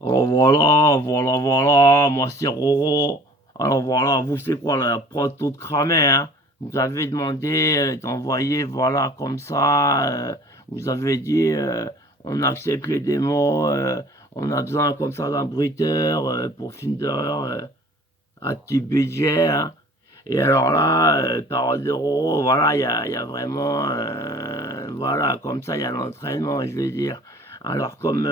Alors voilà, moi c'est Roro. Alors voilà, vous c'est quoi la prod toute cramée, hein? Vous avez demandé d'envoyer, voilà, comme ça. Vous avez dit, on accepte les démos, on a besoin comme ça d'un bruiteur pour film d'horreur à petit budget, hein. Et alors là, parole de Roro, voilà, il y a vraiment, voilà, comme ça, il y a l'entraînement, je vais dire. Alors comme,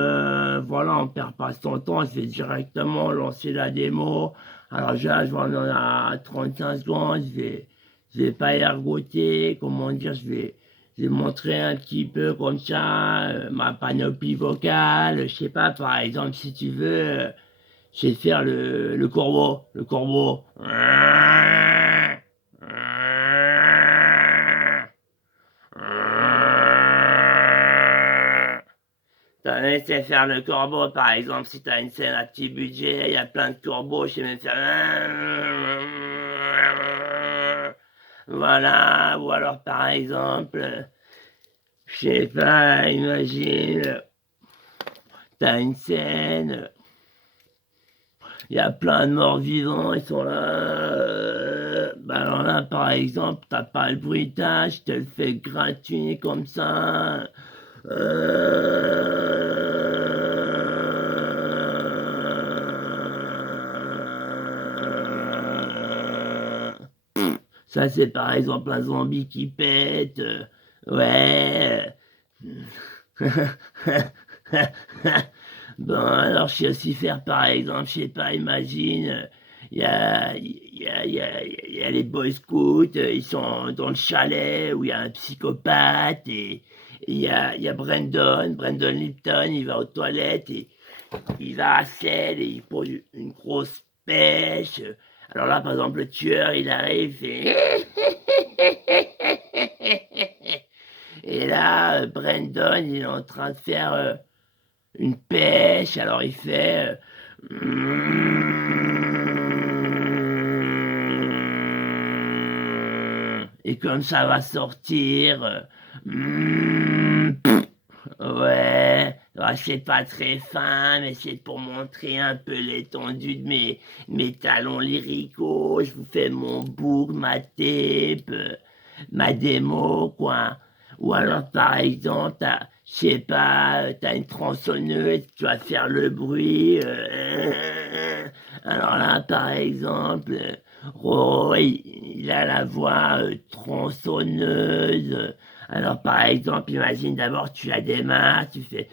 voilà, on perd pas son temps, je vais directement lancer la démo. Alors là, je vais en a 35 secondes, je vais pas ergoter, comment dire, je vais montrer un petit peu comme ça, ma panoplie vocale, je sais pas, par exemple, si tu veux, je vais faire le corbeau, le corbeau. T'as laissé faire le corbeau, par exemple, si t'as une scène à petit budget, il y a plein de corbeaux, je sais même faire. Voilà, ou alors par exemple, je sais pas, imagine, t'as une scène, il y a plein de morts vivants, ils sont là. Bah alors là, par exemple, t'as pas le bruitage, je te le fais gratuit comme ça. Ça, c'est par exemple un zombie qui pète. Ouais. Bon, alors je sais aussi faire par exemple, je sais pas, imagine, il y a les Boy Scouts, ils sont dans le chalet où il y a un psychopathe et il y a Brandon Lipton, il va aux toilettes et il va à selle et il pose une grosse pêche. Alors là, par exemple, le tueur, il arrive et... Et là, Brandon, il est en train de faire une pêche, alors il fait... et comme ça va sortir... ouais, ouais, c'est pas très fin, mais c'est pour montrer un peu l'étendue de mes talons lyricaux. Je vous fais mon book, ma tape, ma démo, quoi. Ou alors, par exemple, je sais pas, t'as une tronçonneuse, tu vas faire le bruit. Alors là, par exemple, Roy, il a la voix tronçonneuse. Alors, par exemple, imagine d'abord, tu la démarres, tu fais.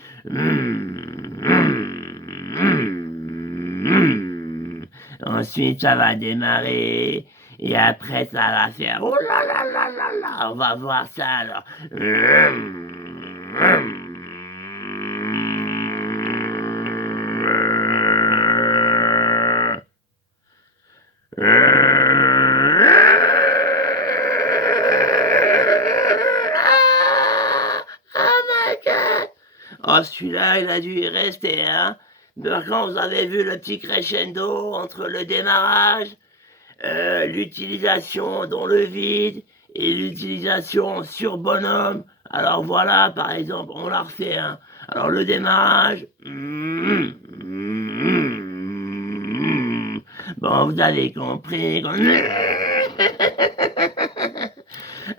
Ensuite, ça va démarrer. Et après, ça va faire. Oh là là là là là. On va voir ça alors. Oh my god! Oh, celui-là, il a dû y rester, hein? Mais quand vous avez vu le petit crescendo entre le démarrage, l'utilisation dans le vide et l'utilisation sur bonhomme. Alors voilà, par exemple, on la refait, hein. Alors le démarrage. Bon, vous avez compris.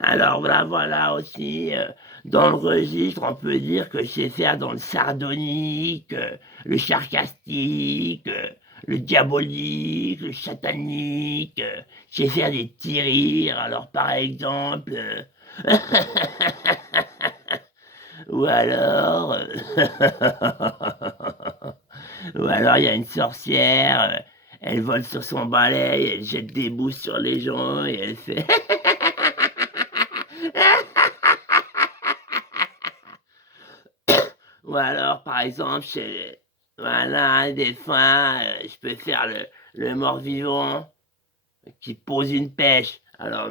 Alors voilà aussi, dans le registre, on peut dire que je sais faire dans le sardonique, le sarcastique, le diabolique, le satanique, je sais faire des petits rires, alors par exemple, ou alors, ou alors il y a une sorcière, elle vole sur son balai, elle jette des boules sur les gens et elle fait... Ou alors, par exemple, voilà, des fois, je peux faire le mort-vivant qui pose une pêche. Alors,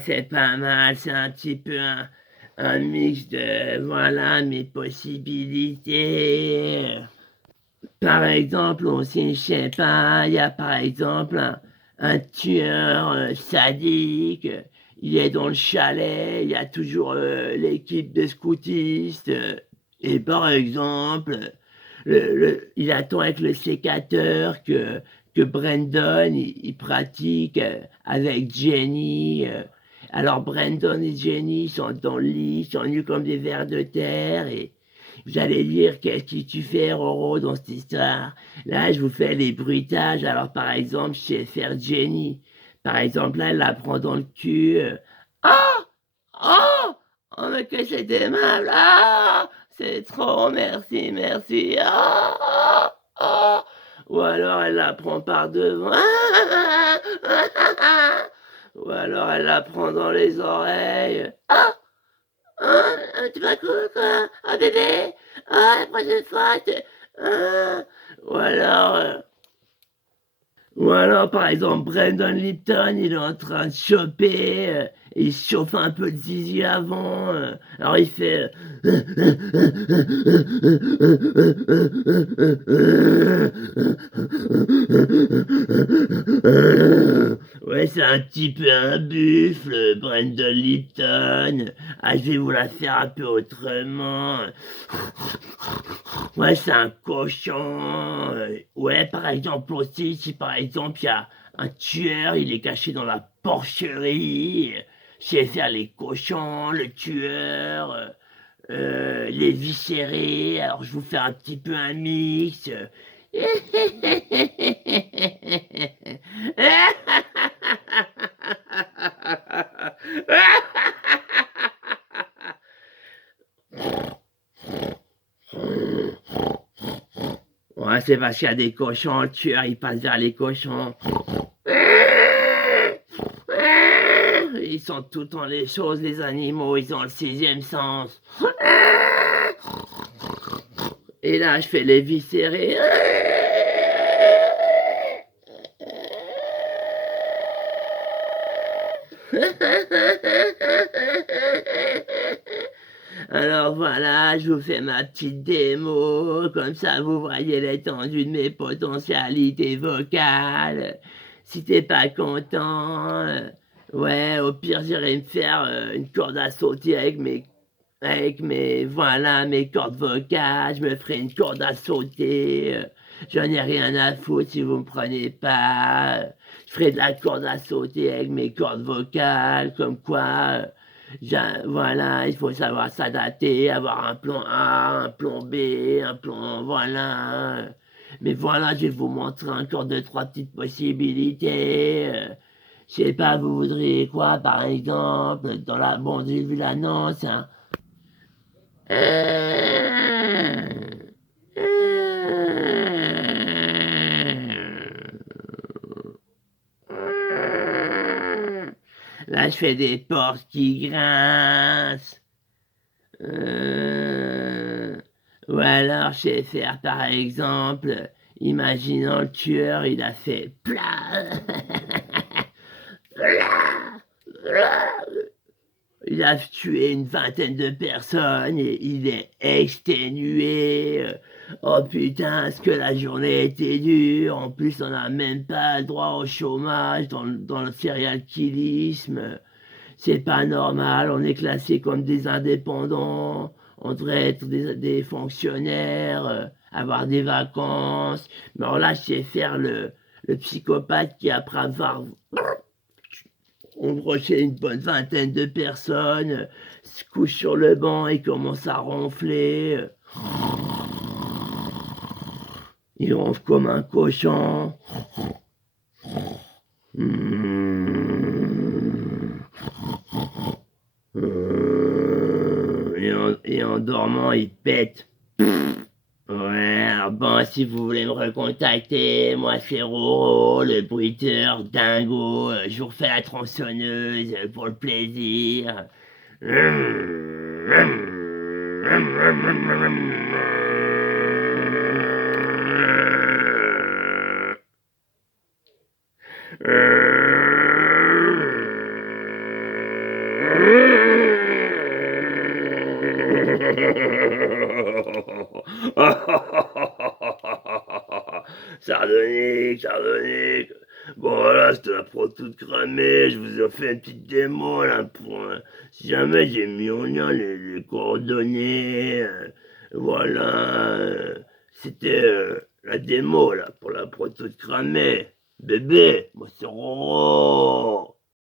c'est pas mal, c'est un petit peu un mix de, voilà, mes possibilités. Par exemple, aussi, je sais pas, il y a par exemple un tueur sadique, il est dans le chalet, il y a toujours l'équipe de scoutistes, et par exemple, il attend avec le sécateur que Brandon il pratique avec Jenny. Alors Brandon et Jenny sont dans le lit, ils sont nus comme des vers de terre et vous allez dire qu'est-ce que tu fais, Roro, dans cette histoire. Là, je vous fais les bruitages. Alors, par exemple, je sais faire Jenny. Par exemple, là, elle la prend dans le cul. Ah! Oh! Oh, mais que c'est aimable! Ah! C'est trop, merci, merci. Ah! Ah! Ah! Ou alors, elle la prend par devant. Ah! Ah! Ah! Ou alors, elle la prend dans les oreilles. Ah! Ah, tu vas quoi? Ah, bébé! Ah, la prochaine fois, ah. Ou alors, ou alors, par exemple, Brandon Lipton, il est en train de choper, il se chauffe un peu de zizi avant, alors il fait... Ouais, c'est un petit peu un buffle, Brandon Lipton. Ah, je vais vous la faire un peu autrement. Ouais, c'est un cochon. Ouais, par exemple aussi, si par exemple il y a un tueur, il est caché dans la porcherie, je sais faire les cochons, le tueur, les viscérés. Alors je vous fais un petit peu un mix. Ouais, c'est parce qu'il y a des cochons, le tueur il passe vers les cochons. Ils sentent tout le temps les choses, les animaux, ils ont le sixième sens. Et là, je fais les viscérés. Alors voilà, je vous fais ma petite démo, comme ça vous voyez l'étendue de mes potentialités vocales. Si t'es pas content, ouais, au pire j'irai me faire une corde à sauter avec mes, voilà, mes cordes vocales, je me ferai une corde à sauter, j'en ai rien à foutre si vous me prenez pas, je ferai de la corde à sauter avec mes cordes vocales, comme quoi, voilà, il faut savoir s'adapter, avoir un plan A, un plan B, un plan, voilà, mais voilà, je vais vous montrer encore deux, trois petites possibilités, je sais pas, vous voudriez quoi, par exemple, dans la, bon, j'ai vu l'annonce, hein. Là, je fais des portes qui grincent. Euh, Ou alors, je sais faire, par exemple, imaginons le tueur, il a fait plat. Il a tué une vingtaine de personnes et il est exténué. Oh putain, est-ce que la journée était dure? En plus, on n'a même pas le droit au chômage dans le serial killisme. C'est pas normal, on est classé comme des indépendants. On devrait être des fonctionnaires, avoir des vacances. Mais alors là, je sais faire le psychopathe qui, après avoir on brochait une bonne vingtaine de personnes, se couche sur le banc et commence à ronfler. Il ronfle comme un cochon. Et en dormant, il pète. Ouais, alors bon, si vous voulez me recontacter, moi c'est Roro, le bruiteur dingo, je vous refais la tronçonneuse pour le plaisir. Chardonnay, Chardonnay. Bon voilà, c'était la prod toute cramée, je vous ai fait une petite démo là pour... si jamais j'ai mis en lien les coordonnées, voilà, c'était la démo là pour la prod toute cramée. Bébé, moi c'est Roro.